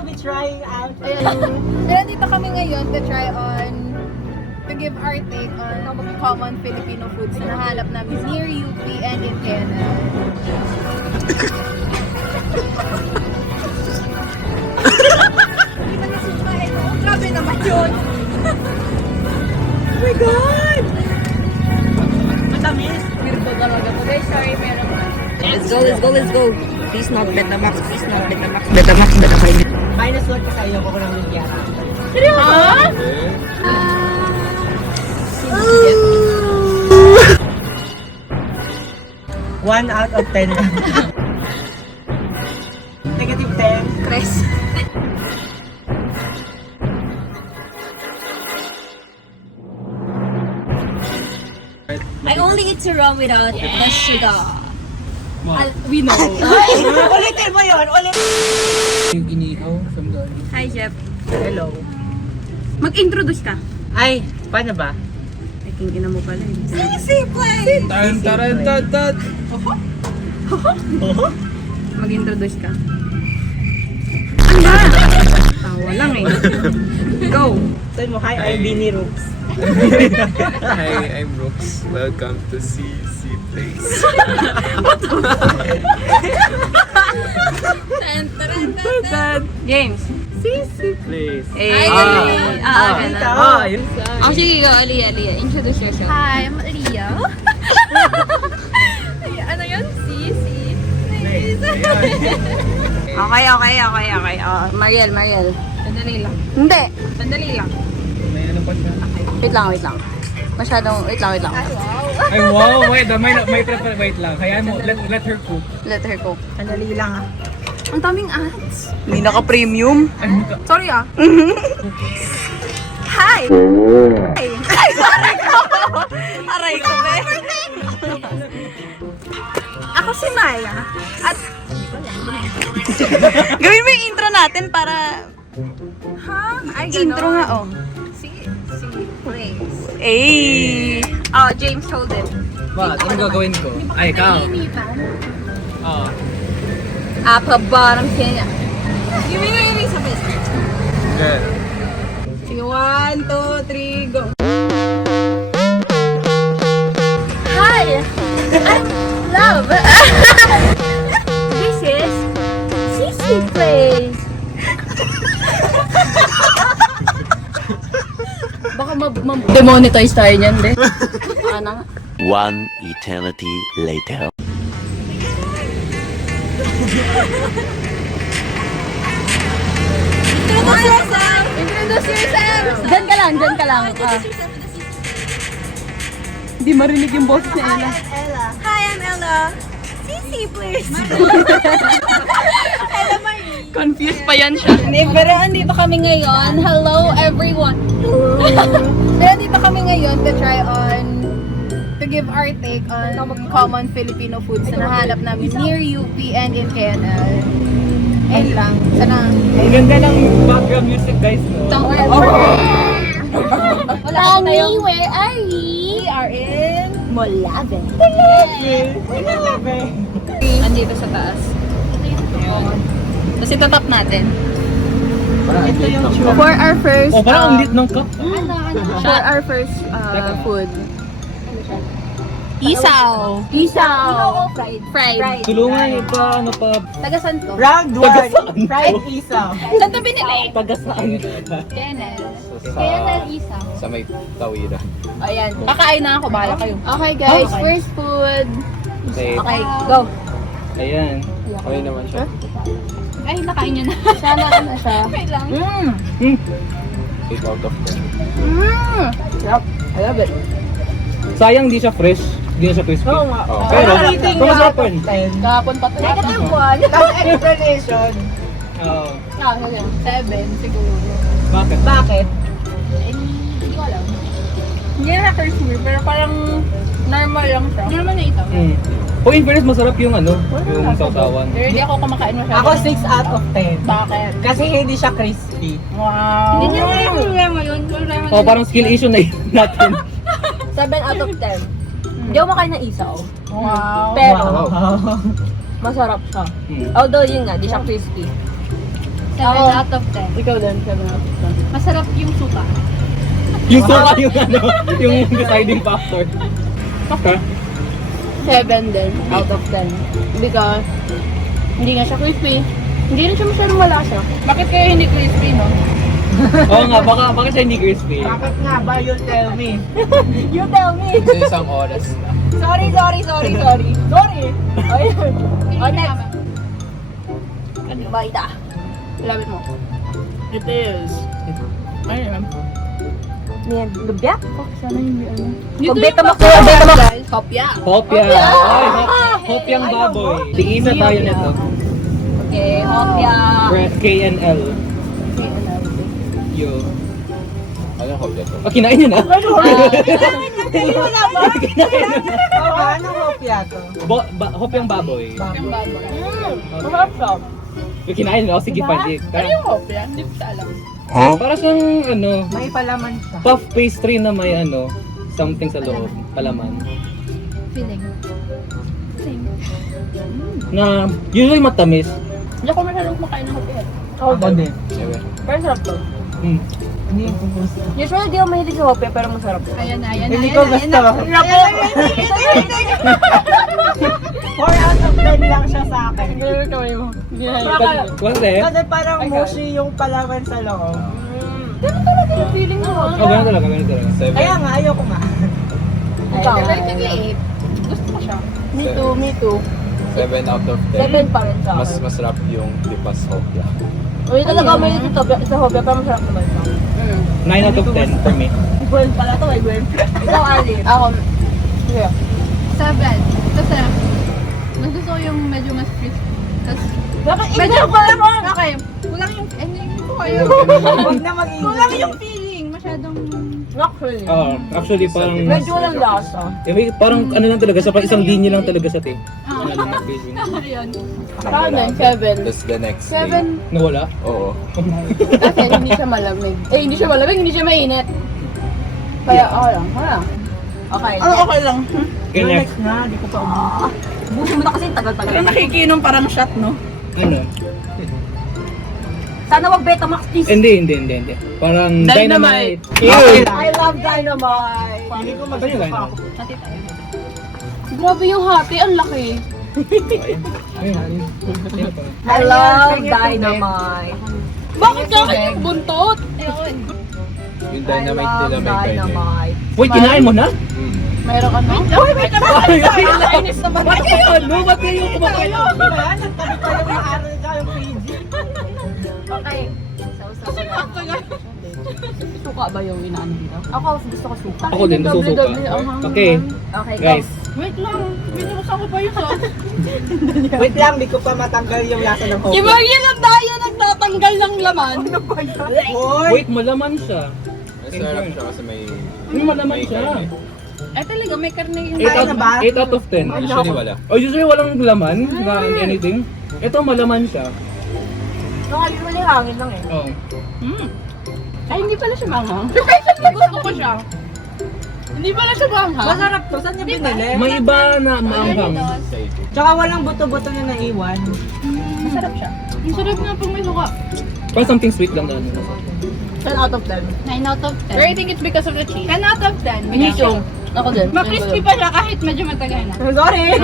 will be trying out. Nandito kami ngayon to try on, to give our take on common Filipino foods na nahanap namin near UP and in Canada. Hindi ba nasuka eh? Grabe naman yun. Oh my God! Matamis. Weirdo talaga to guys. Sorry, meron na. Let's go. Please not Betamax. Betamax. Minus 1 kasi ayoko ko lang yung yata. Ha? One out of 10. Negative 10. Chris. I only eat sarong without the sugar. We know. Ulitin mo yun. Yung inihaw from the Hi, Jeff. Hello. Mag-introduce ka. Ay, paano ba? Ay, king ina mo pala eh. Taran. Mag-introduce ka. Ano? Tawa lang eh. Go! Sabi mo, hi, I'm Beanie Rooks. Hi, I'm Brooks. Welcome to CC Place. James. Place. Ay, Ah, yun. Oh, sige, go. Aliyah. Introduce yourself. Hi, I'm Ria. Ay, ano yun? Sisi. Okay. Oh, Mariel. Sandali lang. Hindi. Sandali lang. May ano pa siya? Wait lang. Masyadong, wait lang. Ay, wow. Wait lang. Hayaan mo. Let her cook. Let her cook. Sandali lang ah. Ang daming ads. Hindi naka-premium. Sorry ah. Hi! Aray ko, be. Ako si Maya. At, Gawin mo yung intro natin para ay, intro nga, oh. Si Place. Eh. Oh, James, hold it. What? Ano gagawin ko? Ay, ikaw. Oo. Upper bottom Kenya. Give me yung sa best. Good. Sige, 1, 2, 3, go. Hi! I'm Love. This is Sisi Place. Baka ma-demonetize tayo niyan, be. Ano? One eternity later. Introduce yourself! Diyan ka lang. Hindi marinig yung boses ni Ella. Hi, I'm Ella. Sisi, please. Confused pa yan siya. Pero andito kami ngayon. Hello, everyone. Pero dito kami ngayon to try on, to give our take on common Filipino foods na nahanap namin near UP and in Canada. Ayun lang. Sana. Ang ganda ng background music, guys. No? Tangi, where are we? We are in Molave. Andito sa taas. Tapos itatap natin. Ito yung For our first, Oh, parang ang lit ng cup. for our first food. Isaw. Fried. Tulungan pa, ano pa. Tagasan to? round 1. Fried isaw. Saan to binili? Taga saan ka? Kennel. Sa, isaw. sa may tawiran. Ayan. Kakain na ako. Bahala kayo. Okay guys, first food. Okay. Okay, go. Ayan. Okay naman siya. Ay, nakain nyo na. Sana ano siya? Wait lang. 8 out of 10. I love it. Sayang di siya fresh. Di na siya crispy. Oo nga. Oh, pero, Rating pero nga masarap out pa of yun. 10. Kahapon pa to. Negative 1. Tapos explanation. Oo. Ah, 7 siguro. Bakit? Bakit? Hindi ko alam. Hindi na crispy, pero parang normal lang siya. Normal na ito. Oh, in fairness, masarap yung ano, yung sausawan. Pero hindi ako kumakain masyado. Ako 6 out of 10. Bakit? Kasi hindi siya crispy. Wow. Hindi naman yung problema yun. Oh, parang skill issue na yun natin. 7 out of 10. Hindi ako makain ng isaw. Wow. Pero, Wow. masarap siya. Hmm. Although yun nga, di siya crispy. 7 out of 10. Ikaw din, 7 out of 10. Masarap yung suka. Yung suka yung ano, yung deciding factor. Okay. 7 din, out of 10. Because, hindi nga siya crispy. Hindi rin siya masyadong malasa. Bakit kaya hindi crispy, no? Oo nga, baka siya hindi crispy. Bakit nga ba? You tell me. You tell me! Ito isang oras na. Sorry! Sorry! Ayun. O, next. Ano ba ita? Ilapit mo. It is. Ayun. Yan, lubya? Sana hindi ano. Dito Betamax. Kopya. Hopya. Ay, hopyang baboy. Tigisa tayo nito. Okay, hopya. KNL. Yo. Ano ko dito? Kinain niyo na? Oo, anong hopya to? Hopyang baboy. Masarap siya. Yung kinain nyo? Sige, Panji. Ano yung hopya? Hindi ko siya alam. Para siyang ano, May palaman siya. puff pastry na may ano, something sa loob, palaman. Feeling. Na usually matamis. Hindi ako masyadong kumakain ng hopya. Ako din. Pero sarap to. Hindi yung pupuso. Usually di ako mahilig sa hopya pero masarap to. Ayan na. Hindi ko gusto. 4 out of 10 lang siya sa akin. Kasi, Kasi parang mushy yung palaman sa loob. Yung feeling mo. ganun talaga, ganun talaga. 7. Kaya nga, ayoko nga. Ikaw. Gusto ko siya. Me too. 7 out of 10. 7 pa rin sa Mas akin. masarap yung Dipas Hopya. Uy, talaga may sa hopya pero masarap naman siya. 9 out of 10 for me. Gwen pala to, may Gwen. Ikaw, Ali. Ako. Sige. 7. Kasi, mas gusto ko yung medyo mas crispy. Tapos, Bakit medyo kulang. Okay. Kulang yung, hindi ko kayo. Huwag na mag-ingay. Kulang yung feeling. Masyadong, Actually. Actually parang, Medyo walang lasa. parang ano lang talaga, sa isang linya lang talaga sa te. ayun. Sa akin, 7. Tapos the next day. 7 Nawala? Oo. kasi hindi siya malamig. Hindi siya malamig, hindi siya mainit. Kaya okay lang, Okay. okay lang. Okay, next. Next na, di ko pa umuwi. Busin mo na kasi tagal-tagal. Nakikinom parang shot, no? Ano? Sana wag Betamax, please. Hindi. Parang Dynamite. Ew! I love Dynamite. Hindi ko Ano yung mag-gusto pa ako. Dynamite? Grabe yung hati, ang laki. Ayun. I love Dynamite. Bakit kaya yung buntot? Yung dynamite nila may Dynamite. Wait, kinain mo na? Mayroon ka na? Wait naman! Kainis naman. Ba't kayo ano? Ba't kayo kumakain? Ano ba? Nagtabi pa yung araw sa yung PG. Okay. Kasi Suka ba yung inaan dito? Ako gusto ko suka. Ako din, nasusuka. Okay, Okay, guys. Wait lang. Binubuksan ko pa yung sauce. Wait lang, di ko pa matanggal yung lasa ng hopya. Kimagin ang daya nagtatanggal ng laman. Hoy! Wait, malaman siya. Masarap siya kasi may... Malaman siya. Ay talaga, may karne yung 8 out of 10. Usually wala. Usually walang laman na anything. Ito malaman siya. No, usually hangin lang eh. Oh. Ay, hindi pala siya manghang. Surprisingly, gusto ko siya. Hindi pala siya manghang. Masarap to. Saan niya binili? May iba na maanghang. Tsaka walang buto-buto na naiwan. Masarap siya. Ang sarap nga pag may suka. Parang something sweet lang na. 10 out of 10. 9 out of 10. Pero I think it's because of the cheese. 10 out of 10. Me too. Ako din. Ma-crispy pa siya kahit medyo matagal na. Sorry!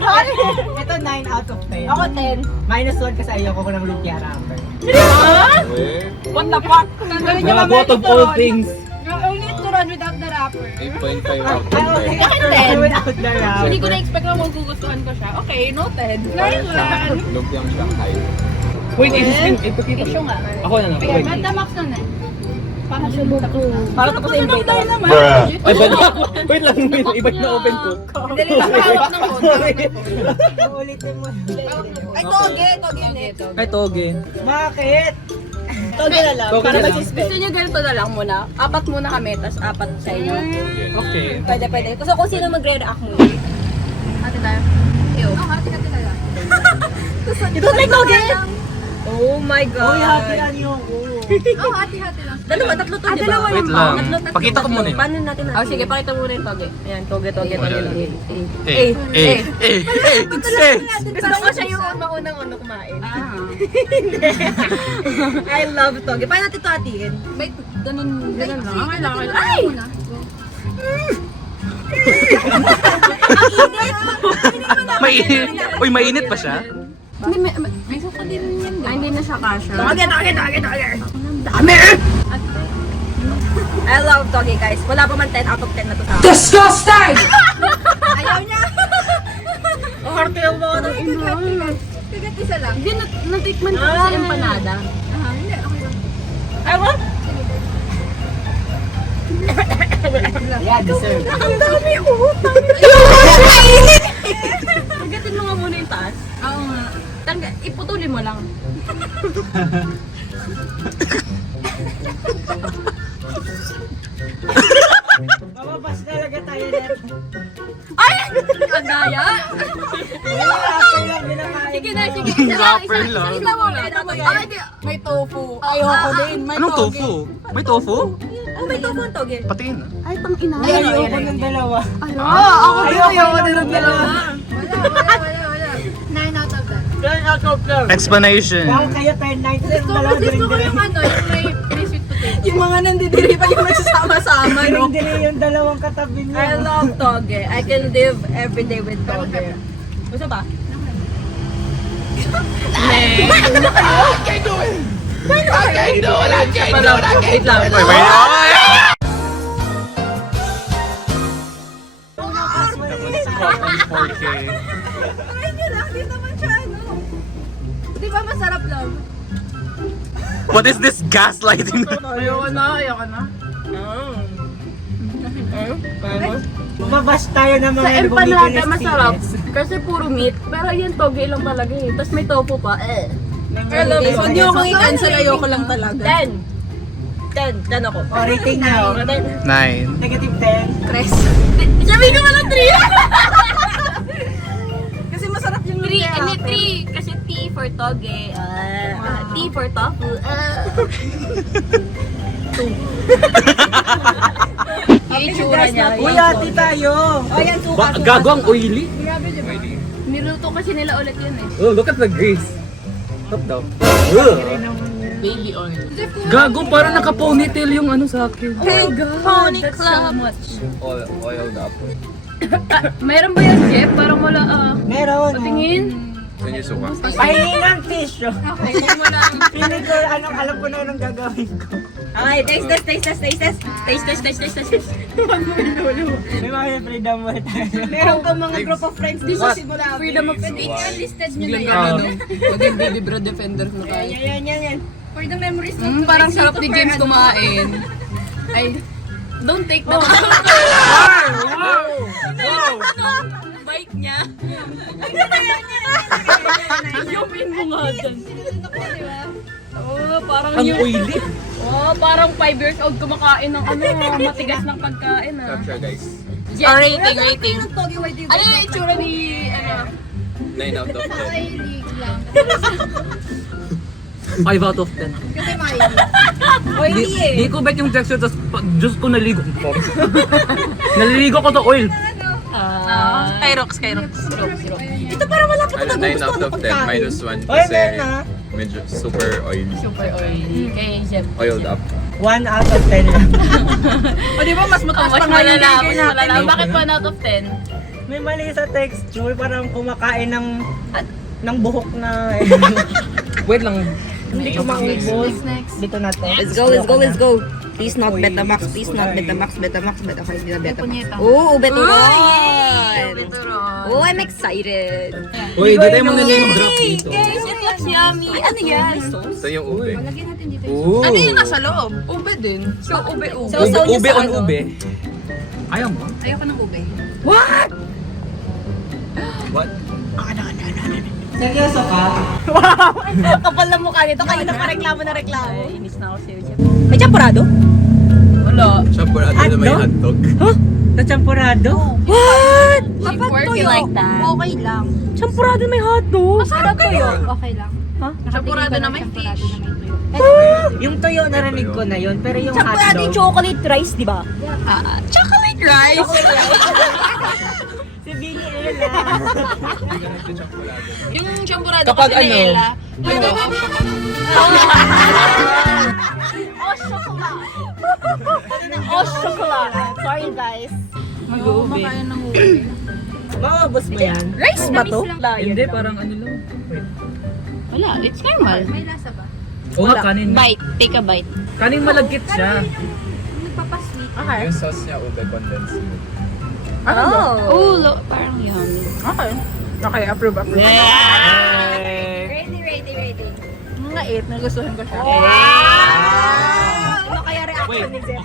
Sorry! Ito 9 out of 10. Ako 10. Minus 1 kasi ayoko ko ng lumpia wrapper. Weh, What the fuck? Tanggalin niyo Mga what of all things. You only need to run without the wrapper. 8.5 out of I only 10. have to do without the wrapper. Hindi ko na-expect na magugustuhan ko siya. Okay, noted. Nice one. Lumpiang Shanghai. Wait, ipakita Tissue nga. Ako na lang. Wait, Wait. Betamax na na. Para tapos na. Para tapos na yung beta. naman. Ay, wait lang. Iba na open cook. Dali lang hawak ng phone. Ulitin mo. Ay, toge. Ay, toge. Bakit? Toge na lang. Toge Para na lang. mag-spell. Gusto nyo ganito na lang muna. 4 muna kami, tapos 4 sa inyo. Okay. Pwede. Kasi kung sino magre-react mo. Hati tayo. Ew. Oh, hati-hati tayo. Ito may toge! Oh my God. Uy, hatian niyo ako. Oh, hati-hati lang. Dalawa, tatlo to, di ba? Wait lang. Pakita ko muna yun. Paano natin natin? Oh, sige, pakita mo muna yung toge. Ayan, toge. Gusto ko siya yung maunang kumain. I love toge. Paano natin ito hatiin? Wait, ganun lang. Ay! Uy, mainit pa siya? Hindi, may suka din yan. Hindi na siya kasha. Toge. I love toge, guys. Wala pa man 10 out of 10 na to sa akin. Ayaw niya. Hortel mo na. Kagat isa lang. Hindi, natikman ko sa empanada. Hindi, okay lang. Ay, what? Yeah, deserve. Ang dami utang. Tagatin mo nga muna yung taas. Oo nga. Iputulin mo lang. Mababas talaga tayo net. Ang daya. Rapper lang binakain. Sige na, sige. Isa lang. Isa mo. May tofu. Ayoko din. May Anong tofu? May tofu? Oh, may tofu ang toge. Patingin. Ay, pang ina. Ayoko ng dalawa. Ako Ayoko din ng dalawa. Wala. 9 out of 10. Explanation. Dahil kayo turn 9 sa dalawa Gusto ko diring-diring. yung ano, yung may sweet potato. Yung mga nandidiri pa yung nagsasama-sama, no? Diring-diring yung dalawang katabi niya. I love toge. I can live every day with toge. Gusto ba? Wait lang. Tapos 4K. Try nyo lang, di naman siya ano. Di ba masarap lang? What is this gaslighting? Ayoko na. Mababas tayo ng mga Sa bumibili empanada ng masarap tickets. kasi puro meat. Pero yan toge lang talaga eh. Tapos may tofu pa. Hello, Huwag niyo akong i-cancel, ayoko lang talaga. 10 ako. O, rating niyo. 9. Negative 10. Tres. Sabi ko walang 3. Kasi masarap yung 3. Kasi T for toge. T for tofu. 2. Yung itsura niya. Uy, hati tayo. Oh, yan, suka. Gago ang oily. Niluto kasi nila ulit yun eh. Oh, look at the grease. Top daw. Baby oil. Gago, parang naka-ponytail yung ano sa akin. Oh God, that's so much. Oiled up. Mayroon ba yan, Jeff? Parang wala, Meron. tingin. Saan yung suka? Pahingi ng tissue. Wala. Pili ko, alam ko na anong gagawin ko. Okay, taste test. May mga freedom mo tayo. Meron ka mga group of friends dito sa simula. Freedom of speech. listed nyo na yan. Maging baby bro defender na tayo. Yan. For the memories Parang sarap ni James kumain. Ay, don't take the bite niya. Ayupin mo nga dyan. Oh, parang Ang yung... oily. Oh, parang 5 years old kumakain ng matigas ng pagkain Capture guys. Rating. Ano yung itsura ni, 9 out of 10. 5 out of 10. Kasi may Oily eh. Di ko bet yung texture, tapos Diyos ko naligo. Naliligo ko to oil. Skyrox. Ito parang wala pa 9 out of 10. Minus 1 Oy, kasi meron medyo super oily. super oily. Kay Jeff. Oiled up. 1 out of 10 lang. O di ba mas mataas pa nga yung bigay natin? Bakit 1 out of 10? May mali sa texture, parang kumakain ng buhok na Wait lang. hindi ko maubos. next. Dito na to. Let's go. Please not Betamax. Betamax. Okay, hindi na Betamax. Oh, Beturon! Oh, I'm excited. Uy, di tayo mag-name drop dito. Guys, it looks yummy. Ano yan? Ito yung ube. Lagyan natin dito. Oh. Ano yung nasa loob? Ube din. So, ube. Sausaw niyo Ube sa on ano? ube. Ayaw mo? Ayoko ng ube. What? Seryoso ka? Kapal na mukha nito. Kanina pa reklamo na reklamo. Ay, inis na ako sa'yo, Jeff. May champurado? Wala. Champurado na may hotdog. Sa champurado? What? Kapag Quirky tuyo, like that. okay lang. Champurado may hotdog? Masarap tuyo, okay lang. Champurado na may fish. Yung tuyo narinig ko na yun, pero yung hotdog. chocolate rice, di ba? Chocolate rice. Si Bini Ella. Yung champurado Kapag kasi ni ano? Ella. Pero Chocolate. Sorry, guys. Mag-ubi. Maubos mo yan. rice ba to? Hindi, parang ano lang. Wait. Wala, it's normal. Oo nga, kanin. Bite. Take a bite. Kaning malagkit siya. Yung sauce niya, ube condensed milk. Oh, parang yummy. Okay, approve. Ready. Mga 8, nagustuhan ko siya. Ano kaya reaction ni Zep?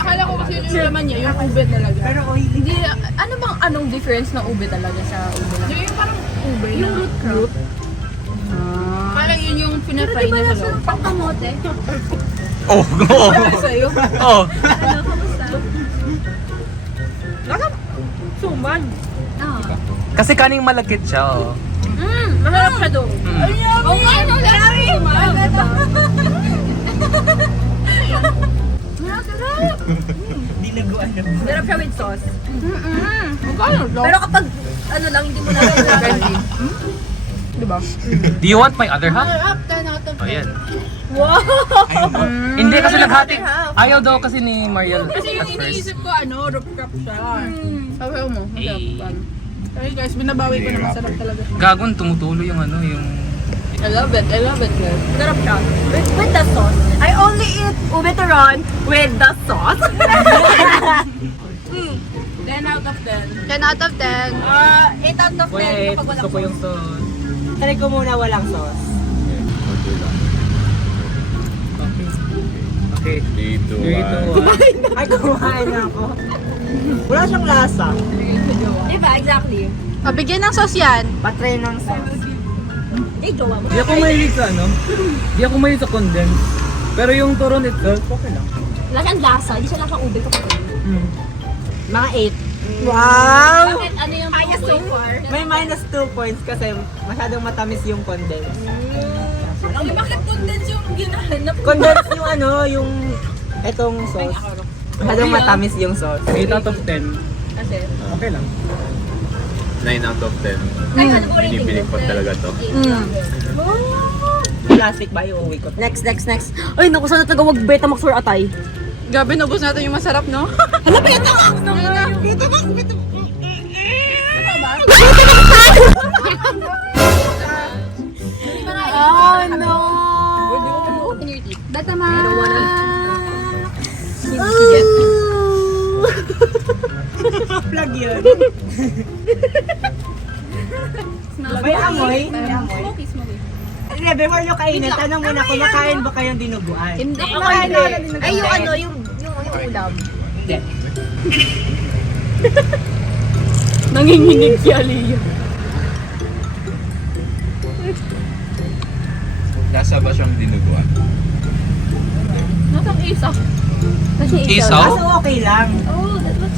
Akala ko kasi yung laman niya, yung ube talaga. Pero oily. Hindi, ano bang anong difference ng ube talaga sa ube lang? Yung parang ube yung root. Parang yun yung pinafry niya sa loob. Pangkamote. Oh, oo. Para sa'yo. Oh. Suman. Kasi kaning malagkit siya, oh. Masarap siya doon. Oo nga, no, sorry. Dinaguan na. Sarap siya with sauce. Pero Pero kapag ano lang, hindi mo na diba? Do you want my other half? 10 out of 10. Oh, yan. Hindi kasi naghati. Ayaw daw kasi ni Mariel Kasi at yung first. iniisip ko, root crop siya. Sabi mo, masarap. Ay guys, binabawi ko na masarap talaga. Gagon, tumutulo yung ano, yung... I love it guys. Sarap siya. With the sauce. I only eat ube turon with the sauce. 10 out of 10. 10 out of 10. 8 out of 10 Wait, kapag gusto walang ko yung sauce. Try ko muna walang sauce. Okay. 3, 2, 1. Ay, kumain na ako. Wala siyang lasa. Diba? Exactly. Bigyan ng sauce yan. Patry ng sauce. Jowa mo. Di ako mahilig sa ano. Di ako mahilig sa condense. Pero yung turon itself, okay lang. Wala siyang lasa. Hindi siya lasang ube kapag. Mga 8. Wow! Bakit? Ano yung Kaya so far. May minus 2 points kasi masyadong matamis yung condense. Bakit condense yung ginahanap? Condense yung ano, yung etong sauce. Masyadong matamis yung sauce. 8 out of 10. Kasi? Okay lang. 9 out of 10. Binibiling ko talaga to. Plastic ba iuwi ko? Next. Ay, naku, sana tagawag Betamax or Atay. Gabi, nabos natin yung masarap, no? Oh no! Open your teeth. Plug yun. May amoy. May amoy. Hindi, before nyo kainin, tanong muna kung makain ba kayong dinuguan? Hindi. Kumakain na lang din. Ay, yung ano, yung ulam. Nanginginig si Aliyah. Lasa ba siyang dinuguan? Nasang isa. Isaw? Kaso okay lang. Oh, that was...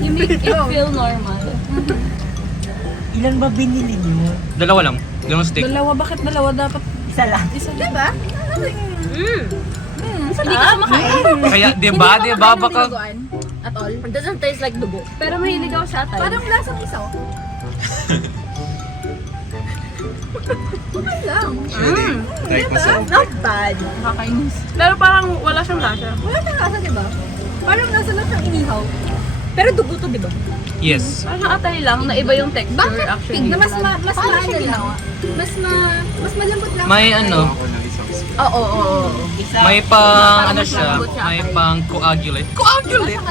You make it feel normal. Ilan ba binili nyo? Dalawa lang. Dalawang stick. Dalawa, bakit dalawa dapat? Isa lang. Isa diba? Hindi ka makain. Kaya, di ba? Baka... At all? It doesn't taste like dugo. Pero mahilig ako sa Atay. Parang lasang isaw. Okay lang. Try ko sa Not bad. Nakakainis. Pero parang wala siyang lasa. Wala siyang lasa, diba? Parang nasa lang siyang inihaw. Pero dugo to, diba? Yes. Parang Atay lang, na iba yung texture Bakit? actually. Na mas Paano ano siya lang. ginawa? Mas malambot lang. May ano, ako ng isang spoon. Oo. Isa. may pang ano siya, may pang coagulate. Coagulate?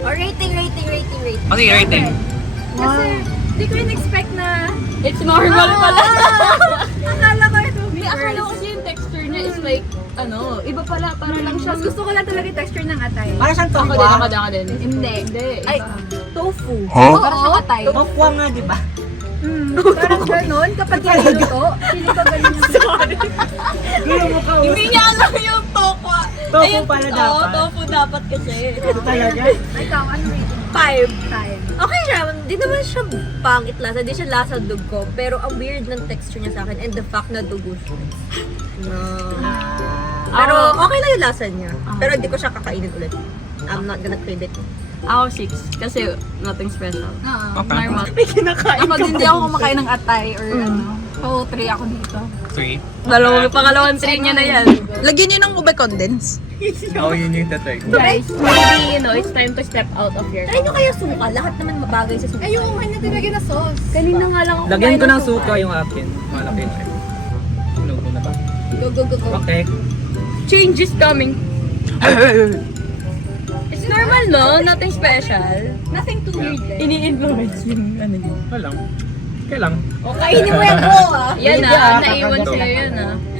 Or rating. Okay, rating. Kasi, di ko in-expect na... It's normal pala. Akala ko ito. Hindi, akala ko kasi yung texture niya is like, ano, iba pala, para lang siya. Mas gusto ko lang talaga yung texture ng atay. Parang siyang Ako tokwa. din. Hindi. Ay, Tofu. para siyang Atay. Tokwa nga, di ba? Parang ganun, kapag niluto, feeling ko ganun yung... Gulo mo ka. Hindi niya alam yung tokwa. Tofu pala dapat. Oo, tofu dapat kasi. Ito talaga. Ikaw, ano rating mo? 5. Okay siya, di naman siya pangit lasa, di siya lasa dugo. Pero ang weird ng texture niya sa akin and the fact na dugo siya. No. Pero okay lang yung lasa niya. Pero hindi ko siya kakainin ulit. I'm not gonna crave it. Ako 6. Kasi nothing special. Normal. May kinakain Ako din, hindi ako kumakain ng atay or ano. So, 3 ako dito. 3. Pangalawang 3 niya na yan. Lagyan nyo ng ube condense. Oh, yun yung tatry ko. Guys, maybe, it's time to step out of your Try nyo kaya suka. Lahat naman mabagay sa suka. Ayun, kanya tinagyan na sauce. Kanina nga lang ako Lagyan ko kumain ng suka yung akin. Malaki na. Inubo na ba? Go. Okay. Change is coming. It's normal, no? Nothing special. Nothing too weird. Ini-influence yung ano yun. Walang. Kailang. Kainin mo yan po Yan ah, naiwan kakaganda. sa'yo yan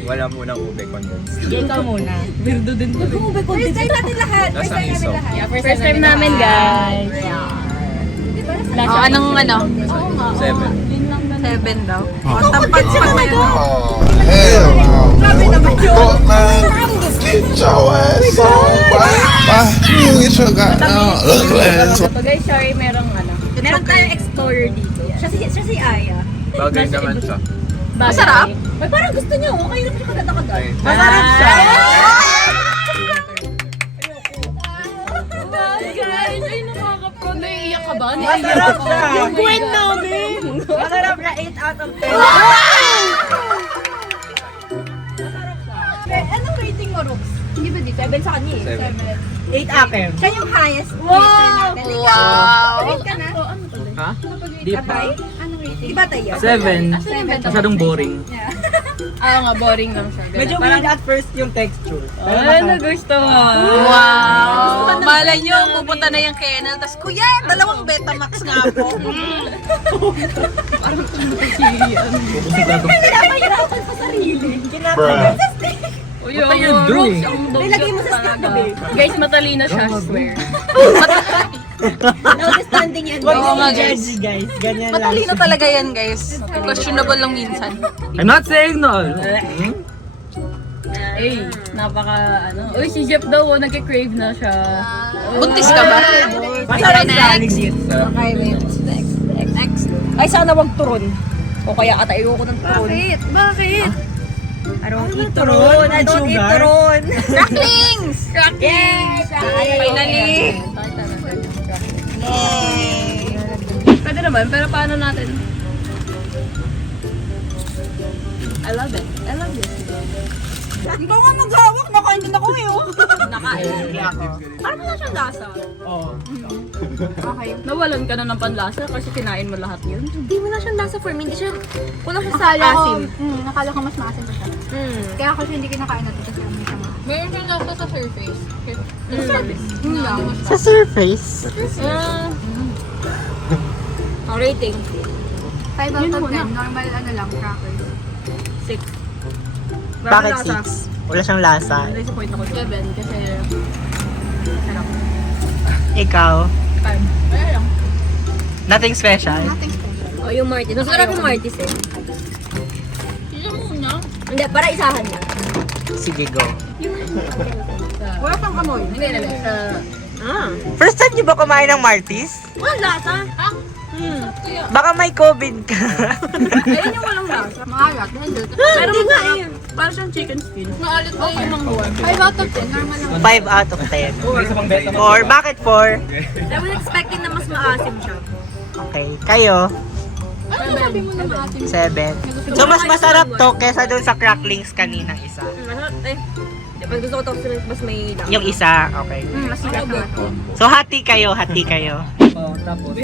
Wala munang ube condensed. Sige, ikaw muna. Weirdo din to. First time natin lahat. Lasang iso. First time namin, guys. anong ano? 7. 7 daw. Tapat pag may Hell no. Fuck, man. Get your ass on, boy. You get your goddamn ugly ass on. So guys, sorry, meron tayong explorer dito. Siya si Aya. Bagay naman siya. Masarap? Ay, parang gusto niya. Okay naman siya kagad-kagad. Ay, Masarap siya. Guys, ay nakaka-pro. Naiiyak ka ba? Masarap siya. Yung Gwen namin. Masarap na 8 out of 10. Anong rating mo, Rooks? Hindi ba dito? 7 sa kanya eh. 8 akin. Siya yung highest. Wow! Rate ka na? Ha? Di pa. Anong rating? Di ba tayo? 7. Masyadong boring. Oo nga, boring lang siya. Medyo weird at first yung texture. Pero Ay, masarap. nagustuhan. Wow! Malay nyo, pupunta na yung kennel. Tapos, kuya, 2 Betamax nga po. Pinapahirapan sa sarili. Kinakain. Uy, What are you doing? Nilagay mo sa stick na, babe. Guys, matalino siya, I swear. Understanding yan. Huwag Oo niyo nga, i-judge, guys. Ganyan lang. Matalino talaga yan, guys. Questionable lang minsan. I'm not saying no. Eh, Uy, si Jeff daw, nagka-crave na siya. Buntis ka ba? Masarap siya. Okay, wait. Next. Ay, sana wag turon. O kaya atayo ko ng turon. Bakit? I don't eat turon. I don't eat turon. Cracklings! Yes! Finally! Pwede naman, pero paano natin? I love it. I love this. Ikaw nga maghawak. Nakain din ako eh. Nakain. Parang wala siyang lasa. Okay. Nawalan ka na ng panlasa kasi kinain mo lahat yun. Hindi mo na siyang lasa for me. Hindi siya, wala siya sa Nakala ko, asim. nakala ko mas maasim pa siya. Kaya ako siya hindi kinakain natin kasi may sama. Meron siya lasa sa surface. Sa surface. Ang rating. 5 out of 10. Normal ano lang, crackers. 6. Bakit 6? Wala siyang lasa. Disappoint ako. 7 kasi sarap. Ikaw? 5. Kaya lang. Nothing special? Nothing special. O yung Martis. Masarap yung Martis eh. Sila muna. Hindi, para isahan niya. Sige, go. Wala pang amoy. Hindi. First time niyo ba kumain ng Martis? Walang lasa. Baka may COVID ka. Ayun yung walang lasa. Maalat. Pero nga eh. Para siyang chicken skin. Naalit ba yung mga 5 out of 10. Normal lang. 5 out of 10. May isa pang beta mo. Or bakit 4? I was expecting na mas maasim siya. Okay. Kayo? Ano sabi mo na maasim? 7. So, mas masarap to kesa dun sa cracklings kaninang isa. Masarap eh. Pag gusto ko to, mas may lasa. Yung isa, okay. Mas sarap na. So, hati kayo. Oh, tapos.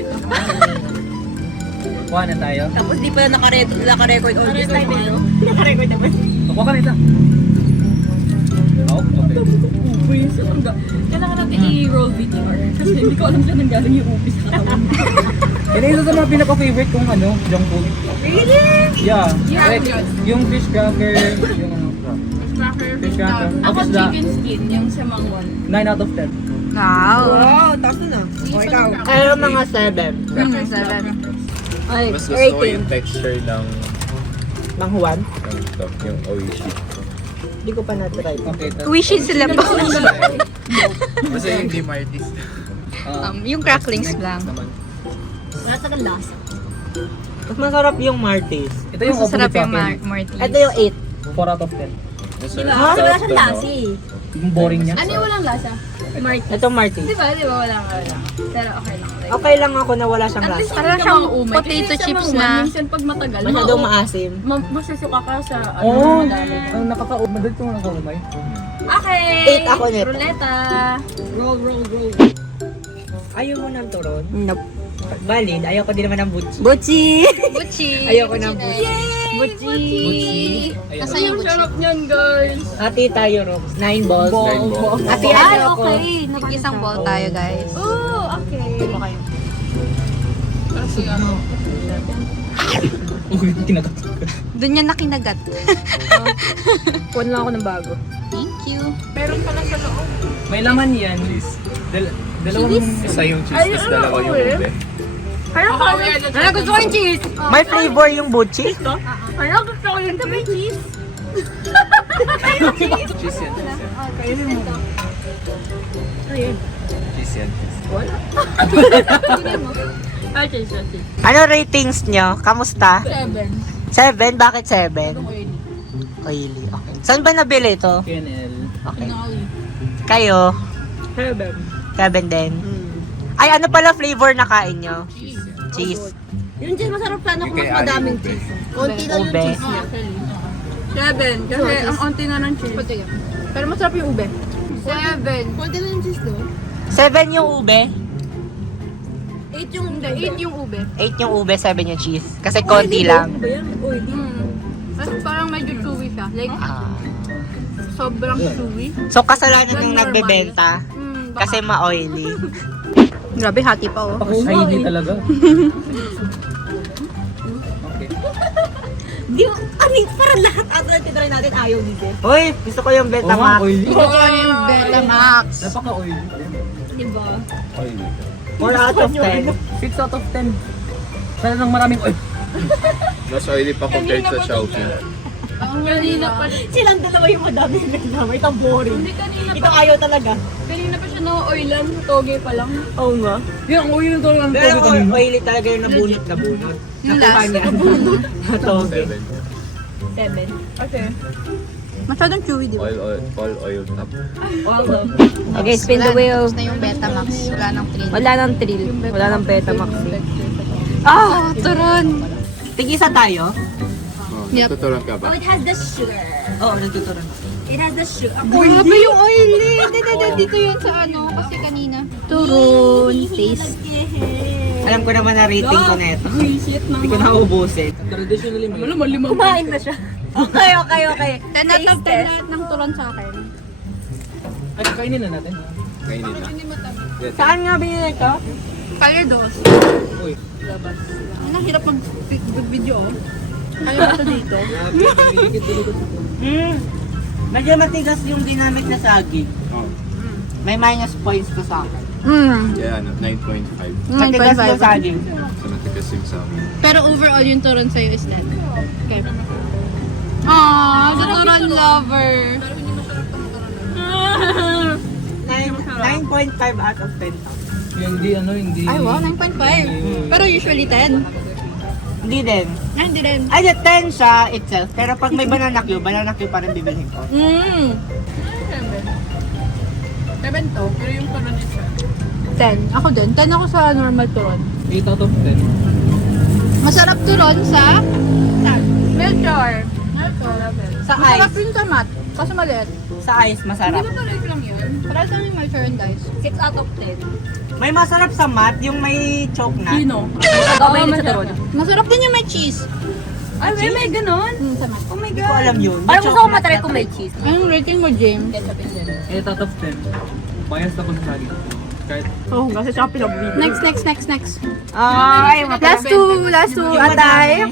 Kuha na tayo. Tapos di pa naka-record all this time eh. Naka-record naman. Kuha ka na isa. Oh, okay. Ubis. Kailangan natin i-roll VTR. Kasi hindi ko alam saan nanggaling yung ubis sa katawan. Yan yung isa sa mga pinaka-favorite kong junk food. Really? Yeah. Like, yung fish cracker, yung fish cracker. Ako Tapos na, chicken skin, yung sa mangwan. 9 out of 10. Wow. Wow, taas na na. O ikaw. Kayo mga 7. 7. Ay, Mas gusto ko rating. yung texture ng Manghuan? yung oishi. Hindi ko pa na-try. Okay, tapos. Wishin sila po. Basta yung di Martis. Yung cracklings lang. Wala talagang lasa. Mas masarap yung Martis. Ito yung Masarap opposite yung sa akin. Martis. Ito yung 8. 4 out of 10. Diba? Kasi wala siyang lasa eh. Yung boring niya. Ano yung walang lasa? Ito Martis. Di ba? Wala. Pero okay lang. Okay lang ako na wala siyang lasa. Parang siyang potato chips na Minsan pag matagal, Masyadong maasim. masusuka ka sa Oo. madami. Ang nakaka-madali yung nakaumay. Okay! 8 ako nito. Ruleta. Ayaw mo ng turon? Nope. Valid. Ayaw ko din naman ng butchi. Butchi! Buchi. Ayaw ko ng butchi. Butchi! Ayun. Nasa yung buchi. Sarap niyan, guys. Ati tayo, Rox. 9 balls. 9 balls. Ati Ay, ano ako? okay. Isang ball tayo, guys. Oh, okay. Kasi ano, Uy, kinagat. Doon niya nakinagat. Kuha lang ako ng bago. Thank you. meron pala sa loob. May laman yan. Dalawang... Isa yung cheese, tapos dalawa yung ube. Ano gusto ko yung cheese? May flavor yung butchi? Ano gusto ko yung cheese? Cheese yan, cheese yan. Cheese yan. Ano ratings nyo? Kamusta? 7. Bakit 7? Oily. Okay. Saan ba nabili ito? KNL. Okay. Kayo? 7 din. Ay, ano pala flavor na kain nyo? Cheese. Yung cheese masarap sana kung Yung kay mas madaming Ari, cheese. Konti lang yung Ube. cheese niya. 7. Kasi ang onti na ng cheese. Pero masarap yung ube. 7. Konti lang yung cheese doon. 7 yung ube. 8 yung... 8 yung ube. 8 yung ube, 7 yung cheese. Kasi konti lang. Ano ba yan? Uy, di. Kasi parang medyo chewy siya. Like, Ah. sobrang chewy. So, kasalanan ng nagbebenta. Kasi ma-oily. Grabe, hati pa oh. Pakasahin talaga. Okay. Di mo, parang lahat ata na tinry natin ayaw dito. Uy, gusto ko yung Oo nga, Betamax. oily. Ito yung Betamax. Napaka-oily. Diba? 4 out of 10. 6 out of 10. Sana lang maraming oil. Mas oily pa compared sa Shopee. Ang kanina pa. Silang dalawa yung madami na nagsama. Ito boring. Hindi kanina Ito ayaw talaga. Kanina pa siya na-oilan. Toge pa lang. Oo nga. Yung oil na talaga ng Pero toge kanina. oily talaga yung nabunot. Yung Nakuha last. niya. Natoge. 7. Okay. Masyadong chewy, di ba? All oil top. Okay, spin the wheel. Tapos na yung Betamax. Wala nang thrill. Wala nang thrill. Wala nang Betamax. Ah, turon. Tig-isa tayo? Yep. Tuturuan ka ba? Oh, it has the sugar. Oo, nagtuturan. It has the sugar. Grabe yung oily. Dito yun sa ano, kasi kanina. Turon. Taste. Alam ko naman na rating ko neto. Hindi ko na ubusin. Traditionally, may Kumain na siya. Okay. 10 out of 10 lahat ng turon sa akin. Ay, kainin na natin. Kainin na. Saan nga binili ito? Kaya dos. Uy. Ang hirap mag-video oh. Ayaw ko dito. Medyo matigas yung ginamit na saging. Oh. May minus points to sa akin. Kaya ano, 9.5. Matigas yung saging. So natigas yung sa akin. Pero overall yung turon sa'yo is 10. Okay. Aww, the turon lover. 9.5 out of 10. Hindi. Ay wow, 9.5. Pero usually 10. Hindi din. Ah, hindi rin. Ay, 10 siya itself. Pero pag may banana cue pa rin bibilhin ko. 7 to. Pero yung turon isa. 10. Ako din. 10 ako sa normal turon. 8 out of 10. Masarap turon sa Melchor. Sa masarap ice. yun sa mat. Kaso maliit. Sa ice, masarap. Tuloy lang yun. Para sa yung Malchoran guys. 6 out of 10. May masarap sa mat, yung may choke na. Sino? Gabay na sa turon. Masarap din yung may cheese. Ay, may ganon. Sa mat. Oh my Hindi ko alam yun. Parang gusto ko matry kung may cheese. Anong rating mo, James? 8 out of 10. Bias ako sa saging. Kahit Oo, kasi siya pinabili. Next. Ay, Last two, atay.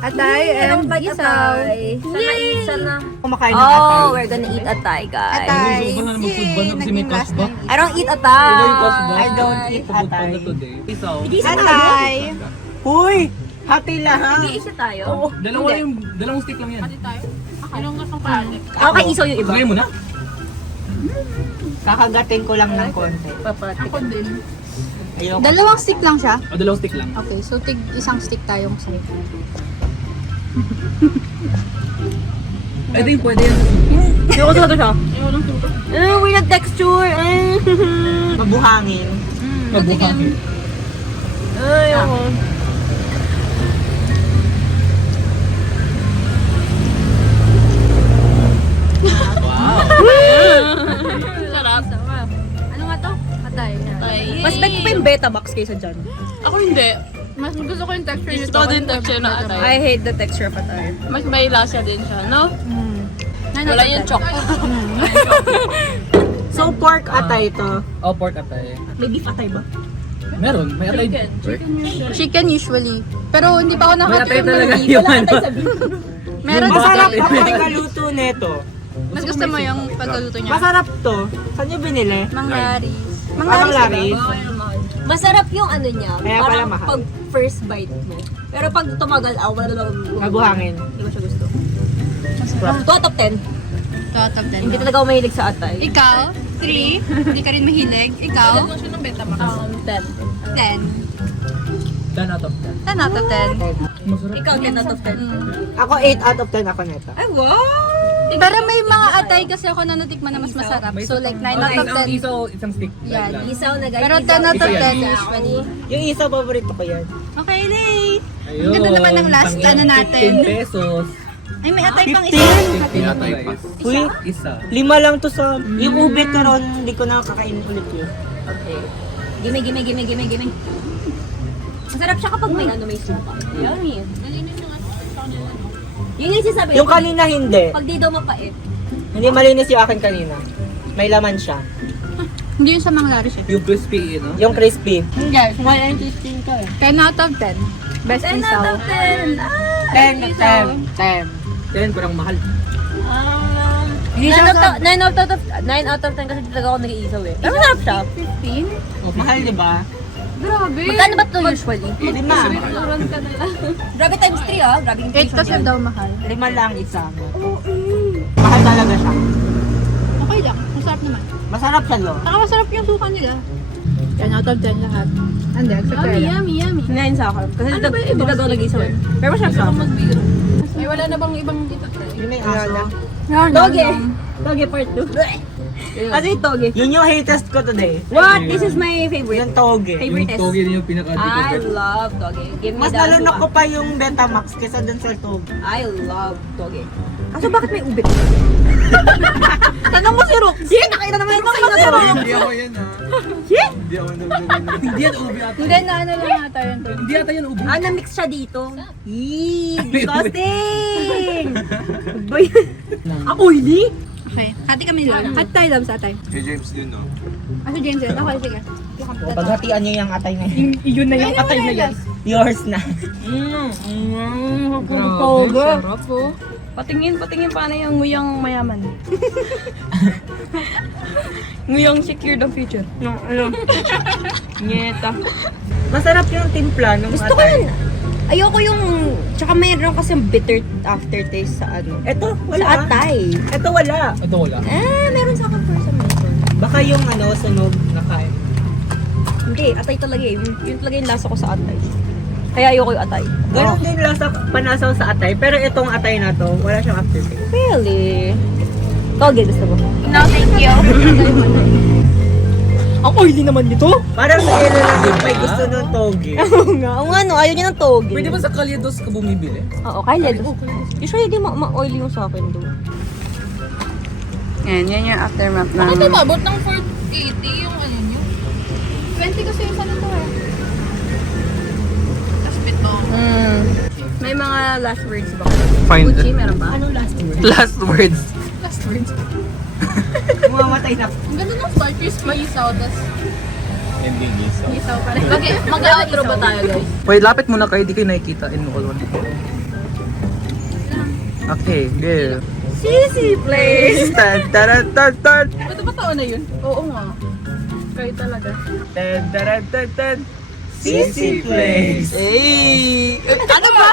Atay and Bite isaw. atay. Sana isa na. kumakain ng atay. Oh, we're gonna eat atay, guys. Atay. Gusto ko na mag-food ban na kasi may Naging cash last back. na. I don't eat atay. Ito yung cash back. I don't eat Food ban atay. na today. Isaw. Atay. Huy! Hati lang. Mag-iisa tayo. Dalawang stick lang yan. Anong gusto ng kalit? Okay, isaw yung iba. Lagay mo na. Kakagatin ko lang ng konti. Ako din. Ayoko. Dalawang stick lang siya? O, dalawang stick lang. Okay, so isang stick tayong sa'yo. Ito yung pwede yan. Ayoko talaga siya. Weird na texture. Mabuhangin. Mabuhangin. Ayoko. Sarap. Ano nga to? Patay. Mas bet ko pa yung Betabox kaysa dyan. Ako hindi. Mas gusto ko yung texture nito. Gusto ko din texture na atay. I hate the texture of atay. Mas may lasa din siya, no? Wala yung chok. So, pork atay to. O, pork atay. May beef atay ba? Meron. May atay. Chicken usually. Pero hindi pa ako May atay nakatikim ng talaga beef. yung ano. Meron Masarap sa ako pagkaluto nito. Mas gusto mo yung pagkaluto niya? Masarap to. Saan niyo binili? Manglaris. Parang laris. Masarap yung ano niya. Kaya pala Parang mahal. pag first bite mo. Pero pag tumagal, wala lang. Mabuhangin. Hindi ko siya gusto. 2 out of 10. Top Hindi talaga ako mahilig sa atay. Ikaw? 3? Hindi ka rin mahilig? Ikaw? Ano siya ng Betamax? 10. 10 out of 10. 10 out of 10. Ikaw, 10 out of 10. Ako 8 out of 10 ako nito. Ay, wow! Pero may mga atay kasi ako na natikman na mas masarap. So like 9 out of 10. Isang stick. Yan. Isaw na guys. Pero 10 out of 10 usually. Yung isa paborito ko yan. Okay, Lay. Ayun. Ganda naman ng last ano natin. 15 pesos. Ay, may atay pang isa. 15 atay pa. Uy, Isa. 5 lang to sa... Yung ube karon hindi ko na kakainin ulit yun. Okay. Gimme. Masarap siya kapag may ano, may suka. Yummy. Yun yung sinasabi. Yung kanina hindi. Pag di daw mapait. Hindi malinis yung akin kanina. May laman siya. Hindi yun sa Manglaris eh. Yung crispy, no? Yung crispy. Guys, 10 out of 10. Best 10 isaw. out of 10. 10. 10, parang mahal. 9 out of 10 kasi talaga ako nag-iisaw eh. Pero masarap siya. 15? Mahal, di ba? Grabe. Magkano ba ito usually? 5. Grabe times 3 ah. Grabe yung 8 kasi daw mahal. 5 lang isa. Mahal talaga siya. Okay lang. Masarap naman. Masarap siya, lo. Saka masarap yung suka nila. 10 out of 10 lahat. Hindi, except yummy. 9 sa akin. Kasi dito daw nag-iisaw eh. Pero masarap siya. Ay, wala na bang ibang dito try? Yun may aso. Toge. Toge part 2. Kasi toge. Yun yung hatest ko today. What? This is my favorite. Yung toge. Favorite is. Togi din yung I pinaka-difficult. love toge. Give me Mas that. nalunok ko pa yung Betamax kesa dun sa toge. I love toge. Kaso bakit may ube? Tanong mo si Roxy! Nakita naman yung si Roxy! Hindi ako yan ha. Hindi ako nagagawin. Hindi yan ubi ata. Hindi, na ano lang ata yun. Hindi ata yan ubi. Ah, na-mix siya dito. Yee! Disgusting! Ba yan? Ako hindi? Okay, hati kami nila. Hati tayo lang sa atay. Kay James din no. Ano James yan? Okay, sige. O, paghatian niyo yung atay na yun. Yun na yung atay na yan. Yours na. Toge. Sarap po. Patingin paano yung nguyang mayaman. Nguyang secure the future. No, ano? Nyeta. Masarap yung timpla ng Gusto ko atay. yun. Ayoko yung... Tsaka mayroon kasi bitter aftertaste sa ano. Ito, wala. Sa atay. Ito wala. Ito wala. Meron sa akin for some reason. Baka yung ano, sunog na kain. Hindi, atay talaga eh. Yun talaga yung lasa ko sa atay. Kaya ayoko yung atay. Ganon din lasa panasaw sa atay, pero itong atay na to, wala siyang aftertaste. Really? Toge, gusto mo? No, thank you. Ang oily naman nito. Parang sa ilo lang yung may gusto ng toge. Oo nga, no. Ayaw niya ng toge. Pwede ba sa Kalyedos ka bumibili? Oo, kaya usually di ma-oily yung sa akin doon. Yan yung aftermath na. Ito ba? Bot ng 480 yung ano nyo? 20 kasi yung sana to eh. Tapos pito. May mga last words ba? Find Gucci, meron ba? Anong last word? Last words. Last words. Mamatay na. Ang ganda ng start. Crispy isaw. Tapos Ending isa. isaw pa rin. Mag-outro ba tayo guys? Wait, lapit muna kayo. Di kayo nakikita. In mo Okay, go. Sisi place! Tan, taran, tan, tan. Ito ba taon na yun? Oo nga. Kayo talaga. Tan, taran, tan, tan. Sisi place. Hey! Ano ba?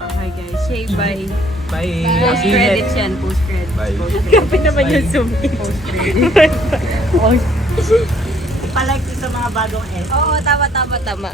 Okay guys, say bye. Bye. Post credits yan, post credits. Bye. Grabe naman yung zoom in. Palike sa mga bagong S. Oo, tama.